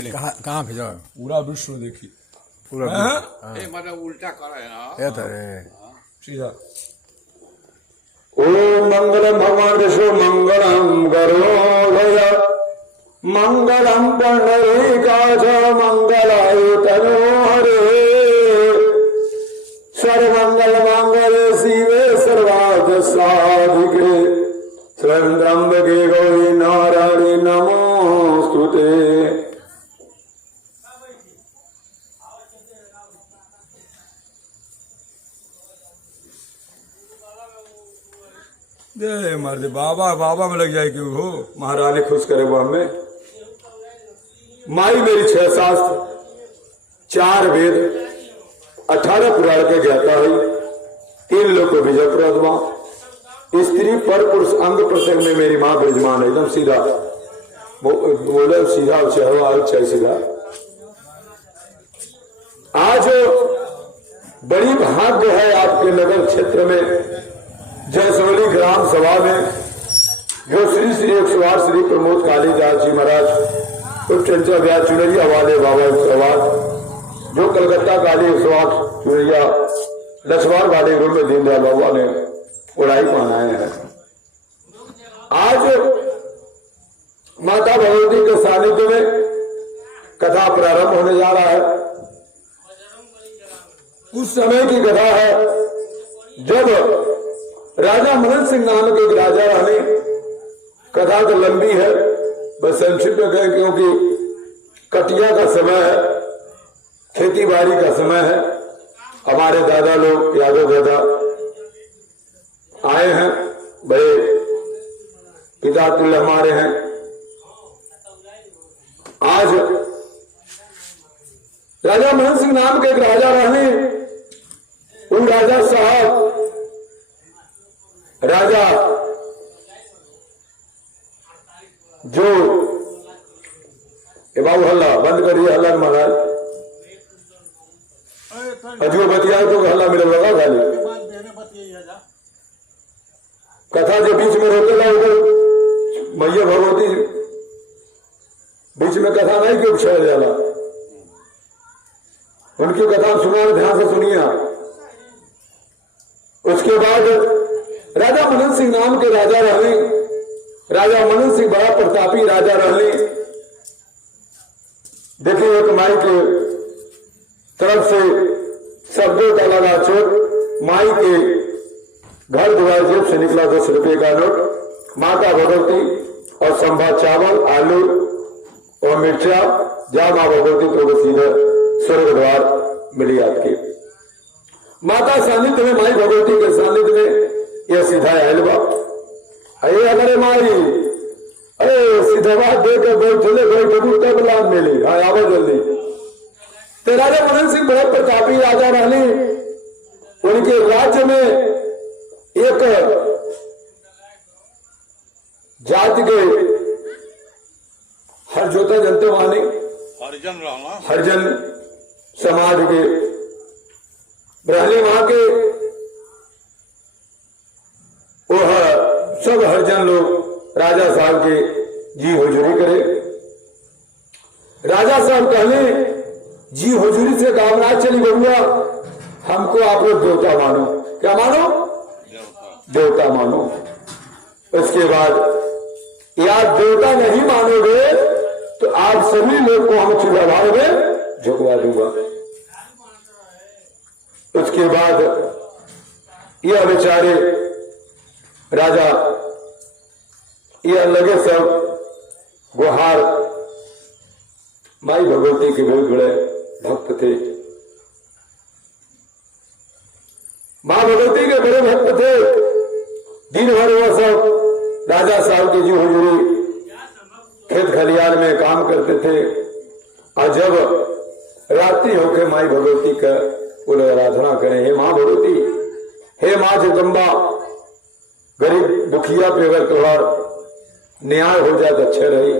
कहाँ भेजा? पूरा विश्व देखिए पूरा मतलब उल्टा करे ना ये तो सीधा। ओम मंगलम भगवान विष्णु मंगलम गरुड़ध्वज मंगलम पुंडरीकाक्ष मंगलाय तनोहरे सर्वमंगल मांगल्ये शिवे सर्वार्थ साधिके त्र्यंबके गौरी नारायणी नमोस्तुते। जय मर्द बाबा बाबा में लग जाए क्यों हो। महारानी खुश करे वो हमें। माई मेरी 6 शास्त्र 4 वेद 18 पुराण के ज्ञाता है। 3 लोग को विजय प्रदमा स्त्री पर पुरुष अंग प्रत्यंग में मेरी माँ विराजमान है। एकदम सीधा बोले सीधा चाहे सीधा। आज बड़ी भाग्य है आपके नगर क्षेत्र में जयसोली ग्राम सभा में जो श्री श्री 108 श्री प्रमोद कालीदास जी महाराज उपचंचा व्यास चुनरिया वाले बाबा 108 जो कलकत्ता काली 108 चुनरिया लछवार वाले रूम में दीनदयाल बाबा ने उड़ाई पहनाए हैं। आज माता भगवती के सानिध्य में कथा प्रारंभ होने जा रहा है। उस समय की कथा है जब राजा मनन सिंह नाम के एक राजा रानी, कथा तो लंबी है बस संक्षिप्त है क्योंकि कटिया का समय है, खेती बाड़ी का समय है। हमारे दादा लोग यादव दादा आए हैं, बड़े पिता तुल्य हमारे हैं। आज राजा मनन सिंह नाम के एक राजा रानी, उन राजा साहब राजा जो बाबू हल्ला बंद करिए, हल्ला महाराज अजो बतिया तो हल्ला मेरे लगा खाली कथा जो बीच में रोकेला उधर मैया भगवती बीच में कथा नहीं क्यों छड़ जाला। उनकी कथा सुना ध्यान से सुनिए। उसके बाद राजा मनन सिंह नाम के राजा रहने, राजा मनन सिंह बड़ा प्रतापी राजा रहने। देखिए एक माई के तरफ से शब्दों का लगा चोट, माई के घर द्वार जेब से निकला 10 रुपए का नोट, माता भगवती और संभा चावल आलू और मिर्चा जा माँ भगवती तो सीधे स्वर्ग द्वार मिली आपकी। माता सानिध्य में माई भगवती के सानिध्य में ये सीधा आयलबा अरे अरे माई अरे सीधा बात देकर बैठे तब लाभ मिली। हाँ आवा जल्दी। तो राजा मनन सिंह बड़े प्रतापी राजा रहने। उनके राज्य में एक जाति के हरजोता जनते वाले हरिजन समाज के ब्राह्मणी वहां के वह सब हरिजन लोग राजा साहब के जी हुजूरी करे। राजा साहब कहले जी हुजूरी से काम ना चली बउआ, हमको आप लोग देवता मानो। क्या मानो? देवता मानो। उसके बाद या देवता नहीं मानोगे तो आप सभी लोग को हम चूल्हा भाव में झुकवा दूंगा। उसके बाद यह बेचारे राजा यह लगे सब गुहार। माई भगवती के बहुत बड़े भक्त थे, मां भगवती के बड़े भक्त थे। दिन भर वह सब राजा साहब की जी हुजूरी खेत खलियान में काम करते थे। और जब रात्रि होके माई भगवती का बोले आराधना करें, हे मां भगवती, हे मां जगदम्बा, गरीब दुखिया पे अगर थोड़ा न्याय हो जाए तो अच्छा रही।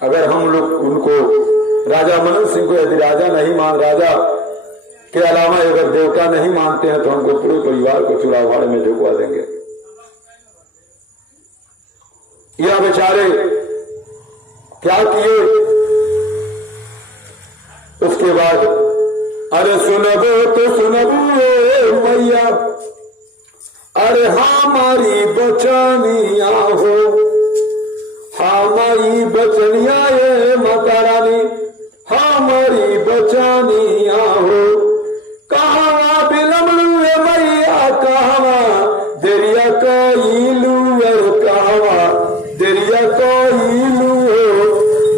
अगर हम लोग उनको राजा मनन सिंह को यदि राजा नहीं मान, राजा के अलावा अगर देवता नहीं मानते हैं तो हमको पूरे परिवार को चुनाव में झुकवा देंगे। यह बेचारे क्या किए, अरे सुनबो तो सुनबो मैया, अरे हमारी बचनिया हो, हमारी बचनिया ये माता रानी, हमारी बचनिया हो। कहाँ बिलमलू मैया, कहाँ देरिया कईलू, कहाँ देरिया कईलू हो।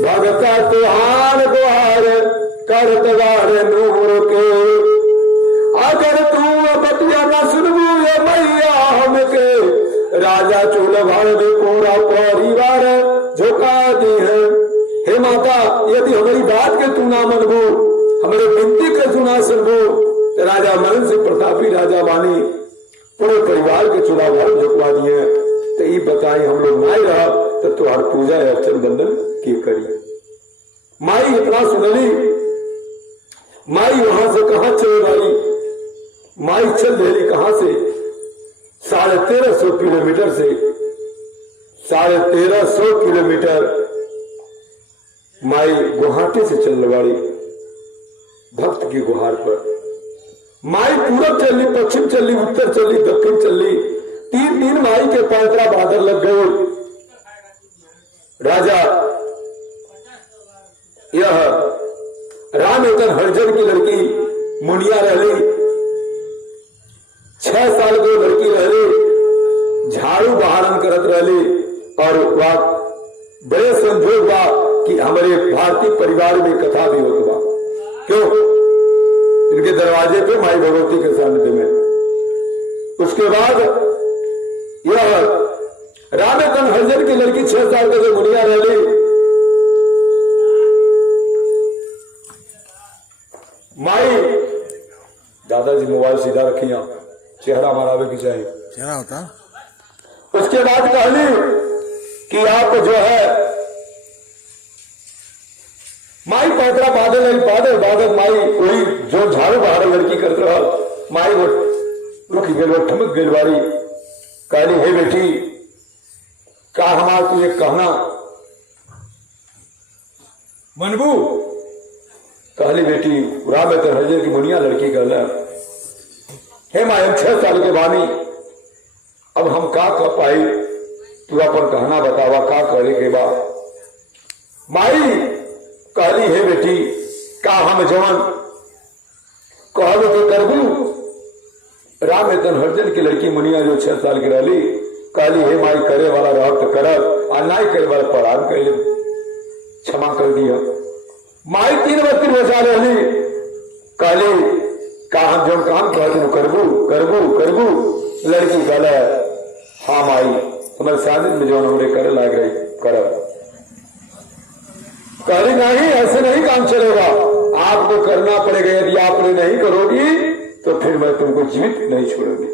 भगता तुहार द्वार करत बार नूर के, अगर तू बतिया न सुनबू मैया हमके, राजा चूल भर पूरा परिवार झुका दी है। हे माता, यदि हमारी बात के तू ना मनबू, हमारे विनती के तू ना सुनबू, तो राजा मन से प्रतापी राजा बानी पूरे परिवार के चूल्हा भर झुकवा दिए। तो ये बताई हम लोग ना रहा तो तुहार पूजा अर्चन बंदन की करी। माई इतना सुनली, माई वहां से कहां चले भाई, माई चल रही कहां से, 1350 किलोमीटर से, 1350 किलोमीटर माई गुवाहाटी से चलने वाली भक्त की गुहार पर। माई पूरब चली, पश्चिम चली, उत्तर चली, दक्षिण चली, 3 दिन माई के पैतरा बादल लग गए। राजा यह रामेतन हरिजन की लड़की मुनिया रहली, 6 साल की लड़की रहली, झाड़ू बहारन करत रहली। और वह बड़े संजोग बा कि हमारे भारतीय परिवार में कथा भी होती बा। क्यों? इनके दरवाजे पे माई भगवती के सानिध्य में। उसके बाद यह रामेतन हरिजन की लड़की 6 साल की मुनिया रहली, माई दादाजी मोबाइल सीधा रखी, चेहरा मरावे की चाहिए, चेहरा होता। उसके बाद कहली कि आप जो है माई पैतरा बादल बादल बादल, माई वही जो झाड़ू बहार लड़की करते रहा, माई वो रुक गई, वो ठमक गई बारी। कहली हे बेटी, का हमार तुझे कहना मनबू? कहली बेटी, रामेतन हरिजन की मुनिया लड़की कहला, हे माई हम 6 साल के बानी, अब हम का कर पाई, तू अपन कहना बतावा, का करे के बा। माई कहली हे बेटी, का हम जवान कहलो तो करबू? रामेतन हरिजन की लड़की मुनिया जो 6 साल की रहली, कहली हे माई, करे वाला रह तो करब, और ना करे वाला प्रणाम कर ले, क्षमा कर दिया। माई 3 वक्त बचा रहली, कहली का हम जो काम कहते करबू करबू करबू। लड़की कहला हाँ माई, हमारे शादी में जो हमरे करे लाग रही करब। कहली नहीं, ऐसे नहीं काम चलेगा, आपको करना पड़ेगा, यदि आपने नहीं करोगी तो फिर मैं तुमको जीवित नहीं छोड़ूंगी।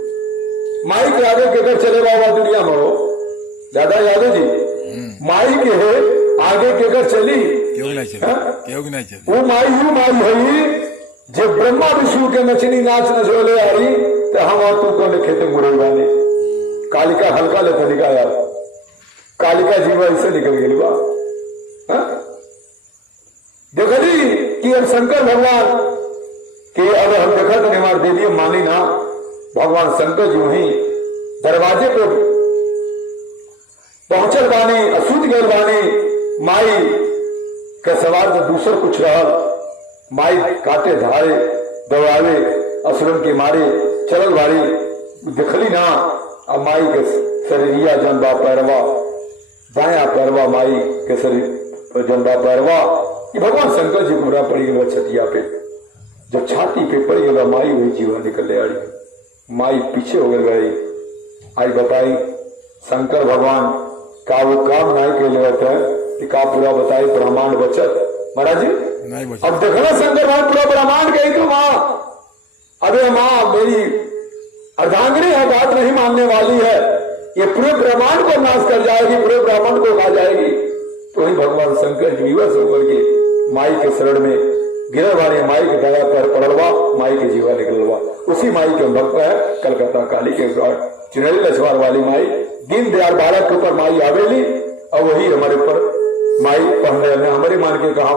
माई के आगे केकर चले बाबा दुनिया में हो दादा यादव जी, माई के है आगे केकर चली, क्यों नहीं चली? वो माई हुई जब ब्रह्मा विष्णु के नचनी नाच नचोले आ रही, तो हम और तू को खेते मुड़े गाने। कालिका हल्का लेते निकाल यार, कालिका जीवा ऐसे निकल गई बा। देखली कि हम शंकर भगवान के अगर हम देखा तो निमार दे दिए, मानी ना। भगवान शंकर जी ही दरवाजे पर पहुंचल बानी, असूत गल बानी। माई के सवार तो दूसर कुछ रहा, माई काटे धारे दौड़ावे असुरन के मारे चलल बारी, देखली ना। अब माई के शरीरिया जंबा पैरवा, दाया पैरवा माई के शरीर जंबा पैरवा। ये भगवान शंकर जी पूरा पड़ी गया छतिया पे, जब छाती पे पड़ी गया माई वही जीवा निकल ले आई। माई पीछे हो गई। आई बताई शंकर भगवान का वो काम नहीं के लिए होता है कि का पूरा बताई ब्रह्मांड बचत महाराज जी। अब देखना शंकर भगवान पूरा ब्रह्मांड गई तो माँ, अरे माँ मेरी अर्धांगिनी है, बात नहीं मानने वाली है, ये पूरे ब्रह्मांड को नाश कर जाएगी, पूरे ब्रह्मांड को खा जाएगी। तो ही भगवान शंकर जी विवश होकर के माई के शरण में गिरे वाले, माई के दया पर पड़वा, माई के जीवा निकलवा। उसी माई के भक्त है कलकत्ता काली के चिड़ैली लछवार वाली माई, दीन दयाल बालक के ऊपर माई आवेली, और वही हमारे ऊपर माई पहले हमारे मान के कहा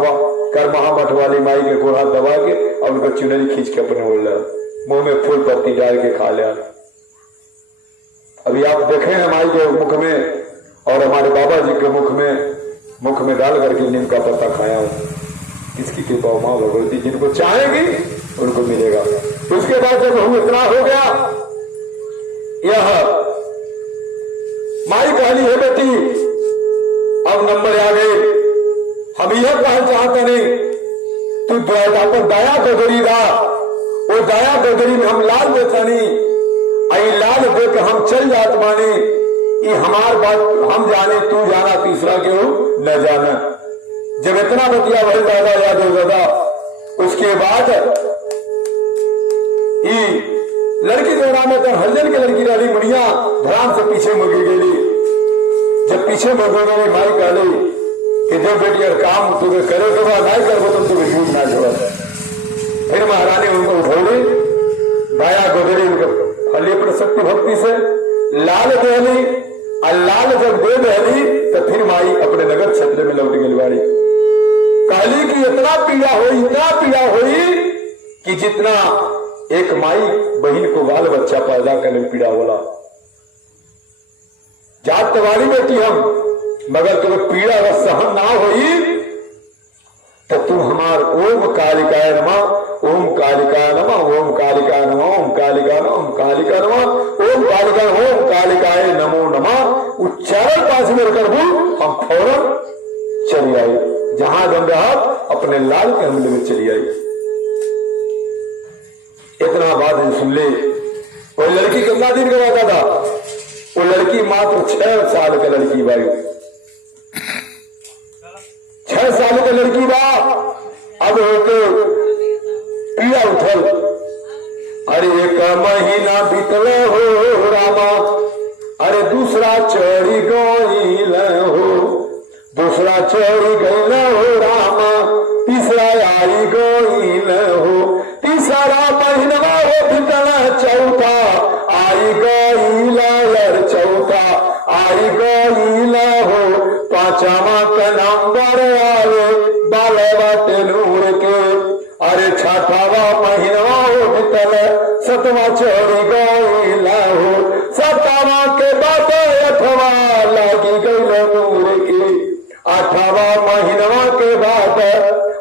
कर महामठ वाली माई के गोड़ा दबा के और उनका चुनरी खींच के अपने ओढ़ लिया, मुंह में फूल पत्ती डाल के खा लिया। अभी आप देखे हैं माई के मुख में और हमारे बाबा जी के मुख में डाल करके नीम का पत्ता खाया हूं। इसकी कृपा मां भगवती जिनको चाहेगी उनको मिलेगा। उसके बाद जब हम इतना हो गया, यह माई कहली है बेटी अब नंबर आ गए, हम यह कहना चाहते नहीं तू पर दया कदरी रहा, वो दया कदरी में हम लाल बेचनी आई लाल देख हम चल जात माने, ये हमार बात हम जाने तू जाना तीसरा क्यों न जाना। जब इतना बतिया भाई दादा यादव दादा, उसके बाद लड़की दौरा में तो हरजन की लड़की रही मुड़िया धराम से पीछे मुगी गई। जब पीछे मुगे गई माई कहली कि जब बेटी यार काम तुम्हें करे तो नहीं करो तुम तुम्हें झूठ ना छोड़। फिर महारानी उनको उठौली, दाया गोदरी उनको फली अपने शक्ति भक्ति से लाल दहली और लाल जब दे दहली तो फिर माई अपने नगर क्षेत्र में लौट गई बाड़ी। कहली कि इतना पीड़ा हुई कि जितना एक माई बहन को बाल बच्चा पैदा करने में पीड़ा होला। जात तुम्हारी बेटी हम, मगर तुम्हें पीड़ा अगर सहन ना हुई तो तुम हमार ओम कालिकाय नमः, ओम कालिकाय नमः, ओम कालिकाय नमः, ओम कालिकाय नमः, ओम कालिकाय नमः, ओम कालिकाय ओम कालिकाय नमो नमः उच्चारण पास में कर हम फौरन चली आई। जहां जम रहा अपने लाल के हमले में चली आई। इतना बात सुन ले। वो लड़की कितना दिन का वादा था? वो लड़की मात्र 6 साल का लड़की भाई, 6 साल का लड़की बा। अब होते पीड़ा उठल, अरे 1 महीना बीतल हो रामा, अरे दूसरा चढ़ी गईल हो, दूसरा चढ़ी गईल हो रामा, तीसरा आई गईल हो, तीसरा महीना हो बीतल, चौथा आई गईल यार, चौथा आई गईल हो, 5वां का नंबर आवे बालवा नूर के, अरे 6वां महीना हो बीतल, 7वां चढ़ी गईल हो, 7वां के बाद 8वां लागी गईल नूर के, 8वां महीना के बाद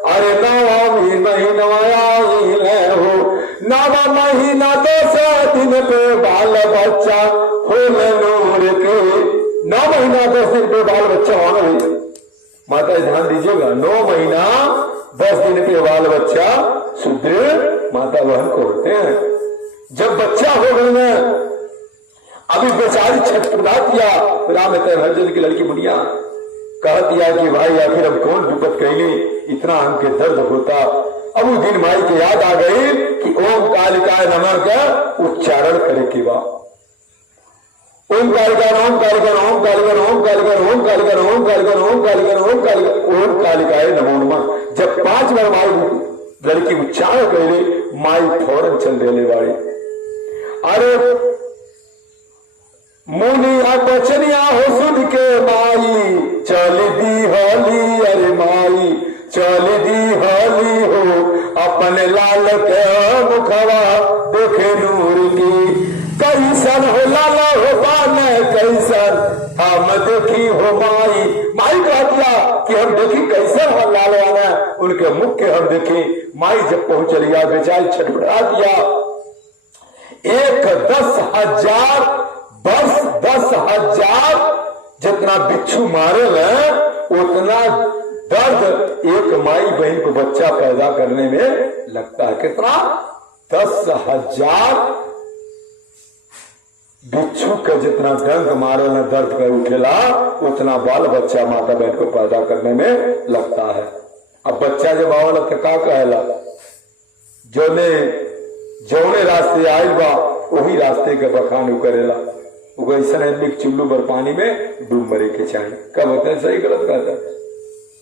अरे 9वां महीना आईल हो, 9वां महीना 10 दिन पे बाल बच्चा होल नूर के। 9 महीना 10 दिन पे बाल बच्चा होना है। माता ध्यान दीजिएगा, 9 महीना 10 दिन पे बाल बच्चा सुदृढ़ माता बहन को होते हैं। जब बच्चा हो गए ना, अभी बेचारी छटपटा दिया, राम हरजन की लड़की बुढ़िया कह दिया कि भाई आखिर हम कौन विपत कैली, इतना हमके दर्द होता। अब उस दिन माई की याद आ गई कि ओम कालिकाय नमः का उच्चारण करे की बात। ओम कालिका ओम कालिका ओम कालिका ओम कालिका ओम कालिका ओम कालिका ओम कालिका ओम कालिका ओम कालिकाय नमो नमः। जब 5 बार माई लड़की उच्चारण करे, माई फौरन चल देने वाली। अरे मुनिया बचनिया हो सुन के माई चल दी होली, अरे माई चल दी होली हो, अपने लाल के मुखवा देखे नूर की, कैसन हो लाला हो बाल कैसन हम देखी हो माई। माई कहा दिया कि हम देखी कैसन हो लाल वाला, उनके मुख के हम देखी। माई जब पहुंच लिया बेचारी छटपटा दिया। 10,000 वर्ष 10,000 जितना बिच्छू मारे न उतना दर्द एक माई बहन को बच्चा पैदा करने में लगता है। कितना? 10,000 बिच्छू का जितना डंक मारे न दर्द कर उठेला, उतना बाल बच्चा माता बहन को पैदा करने में लगता है। अब बच्चा जब आवला तो का कहला, जौने रास्ते आयल बा वही रास्ते के बखान करेला। ऐसा आदमी चुल्लू भर पानी में डूब मरे के चाहिए। कब होता है सही गलत कहता है?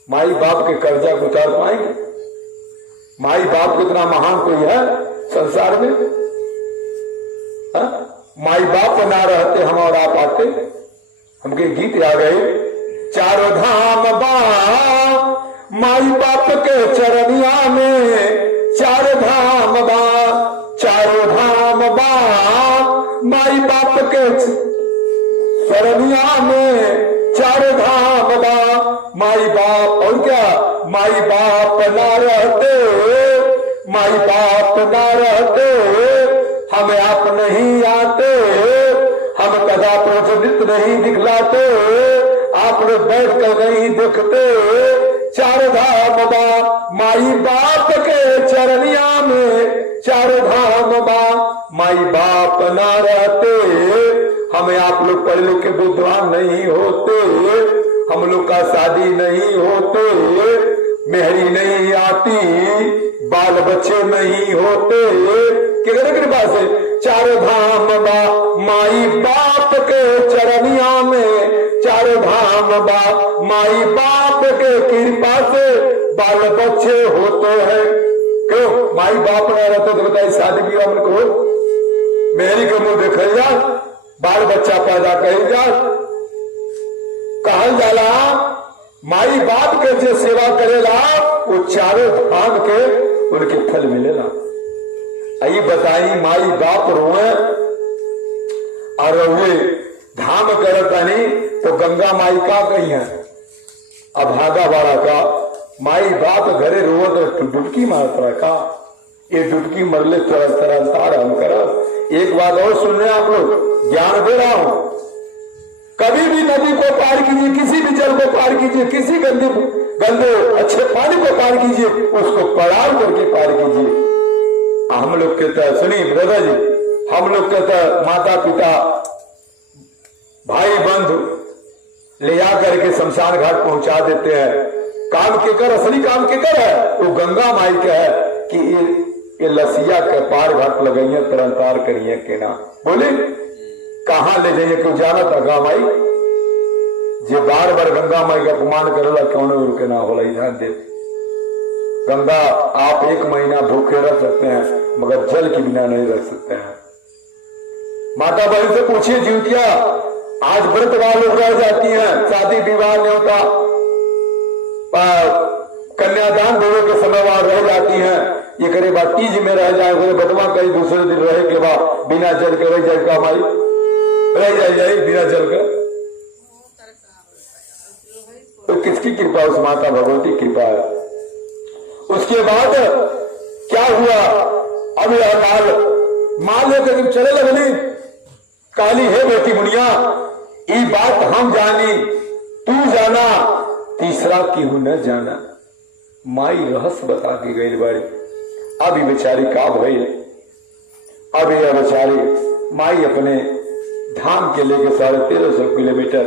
माई बाप के कर्जा को उतार पाएंगे? माई बाप कितना महान कोई है संसार में? हा? माई बाप ना रहते हम और आप आते। हमके गीत आ गए, 4 धाम बा माई बाप के चरनिया में चार धाम बा, चारों धाम बा। माई बाप के चरनिया में चार धाम बा। माई बाप और क्या, माई बाप ना रहते, माई बाप ना रहते हम आप नहीं आते, हम कदा प्रज्वलित नहीं दिखलाते, आप लोग बैठ कर नहीं देखते। चार धाम बा, माई बाप के चरनिया में चार धाम बा। माई बाप ना रहते हमें आप लोग पढ़ लिख के विद्वान नहीं होते, हम लोग का शादी नहीं होते, मेहरी नहीं आती, बाल बच्चे नहीं होते। किधर कृपा से चारों धाम बा, माई बाप के चरनिया में चारों धाम बा। माई बाप के कृपा से बाल बच्चे होते हैं। क्यों माई बाप न रहते तो बताइए शादी विवाह मन को मेहरी के मुंह देखल जा, बाल बच्चा पैदा कही जा। कहल जाला माई बाप के जो सेवा करेला वो चारों धाम के उनके फल मिलेला। आई बताई माई बाप रोए और वे धाम करतानी तो गंगा माई का कही है अभागा बाड़ा का। माई बाप घरे रोए तो डुबकी मारता का, ये डुबकी मरले तरंतार हम करा। एक बात और सुन रहे आप लोग, ज्ञान दे रहा हूं। कभी भी नदी को पार कीजिए, किसी भी जल को पार कीजिए, किसी गंदे अच्छे पानी को पार कीजिए, उसको पड़ाव करके पार कीजिए। हम लोग कहते हैं सुनिए ब्रदर जी, हम लोग कहते हैं माता पिता भाई बंधु ले जा करके शमशान घाट पहुंचा देते हैं। काम के कर असली काम के कर है वो गंगा माई के है कि ये लसिया के पार घाट लगाइए तरंतार करिए के ना बोले कहां ले जाइए क्यों जाना था गंगा माई जे बार बार गंगा माई का अपमान करेला क्यों न रुके ना होला ध्यान दे। गंगा आप 1 महीना भूखे रह सकते हैं मगर जल के बिना नहीं रह सकते हैं। माता बहन से पूछिए जीवतिया आज व्रत वालों रह जाती हैं, शादी विवाह न्योता कन्यादान दोनों के समय वहां रह जाती हैं। ये करे बात तीज में रह जाए बदवा कहीं दूसरे दिन रहे के बाद बिना जल के रह जाए माई रह जाए बिना जल का। तो किसकी कृपा, उस माता भगवती कृपा है। उसके बाद क्या हुआ, अब यह लाल मान लेकर चले लगनी काली है बेटी मुनिया ये बात हम जानी तू जाना तीसरा क्यों न जाना। माई रहस्य बता के गई बारी। अब ये बेचारी का भई, अब यह बेचारी माई अपने धाम के लेके 1350 किलोमीटर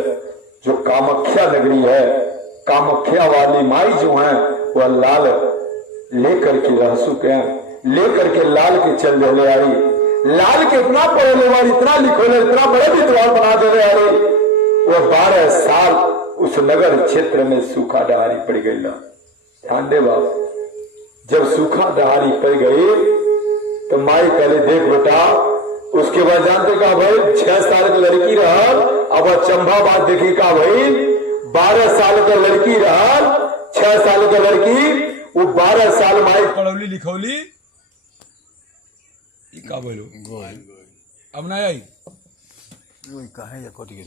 जो कामाख्या नगरी है, कामाख्या वाली माई जो है वह लाल लेकर के रहसु के लेकर के लाल के चल रहे आई। लाल के इतना पढ़े वाली इतना लिखोले इतना बड़े विद्वान बना दे रहे अरे वह 12 साल उस नगर क्षेत्र में सूखा डहारी पड़ गई ना। ध्यान दे बाबू, जब सूखा डहारी पड़ गई तो माई पहले देख बेटा। उसके बाद जानते का भाई 6 साल की लड़की रहा, अब चंबा बात देखी का भाई 12 साल का लड़की रहा, 6 साल का लड़की वो 12 साल माई पढ़ौली लिखौली का बोलो अब ना आई कहे या कोटी के